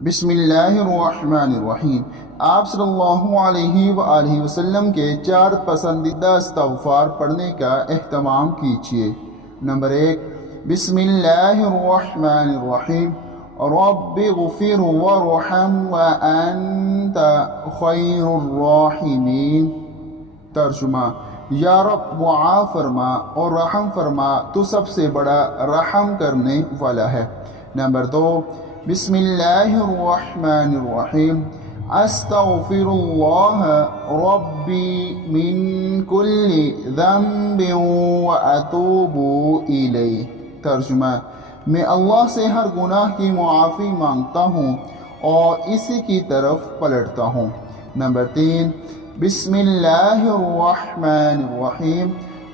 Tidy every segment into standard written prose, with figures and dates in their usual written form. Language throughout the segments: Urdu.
بسم اللہ الرحمن الرحیم۔ آپ صلی اللہ علیہ وآلہ وسلم کے 4 پسندیدہ استغفار پڑھنے کا اہتمام کیجیے۔ نمبر 1، بسم اللہ الرحمن الرحیم، رب اغفر وارحم وانت خیر الراحمین۔ ترجمہ: یا رب معاف فرما اور رحم فرما، تو سب سے بڑا رحم کرنے والا ہے۔ نمبر 2، بسم اللہ الرحمن الرحیم، استغفر اللہ ربی من کل ذنب واتوب الیہ۔ ترجمہ: میں اللہ سے ہر گناہ کی معافی مانگتا ہوں اور اسی کی طرف پلٹتا ہوں۔ نمبر 3، بسم اللہ الرحمن الرحیم،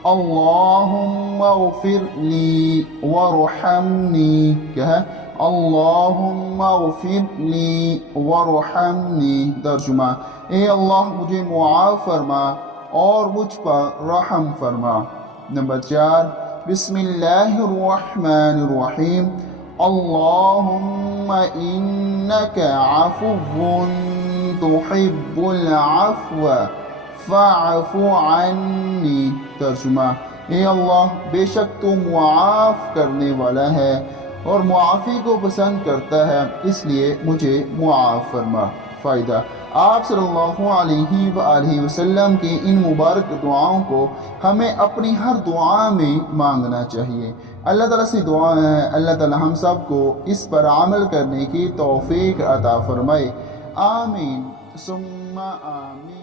اللہم اغفر لی وارحمنی۔ کیا ہے؟ اللہم اغفر لی وارحمنی۔ ترجمہ: اے اللہ مجھے معاف فرما اور مجھ پر رحم فرما۔ نمبر 4، بسم اللہ الرحمن الرحیم، اللہم انک عفو تحب العفو فاعف عنی۔ ترجمہ: اے اللہ بے شک تو معاف کرنے والا ہے اور معافی کو پسند کرتا ہے، اس لیے مجھے معاف فرما۔ فائدہ: آپ صلی اللہ علیہ وآلہ وسلم کی ان مبارک دعاؤں کو ہمیں اپنی ہر دعا میں مانگنا چاہیے۔ اللہ تعالیٰ سے دعا ہے اللہ تعالیٰ ہم سب کو اس پر عمل کرنے کی توفیق عطا فرمائے۔ آمین ثم آمین۔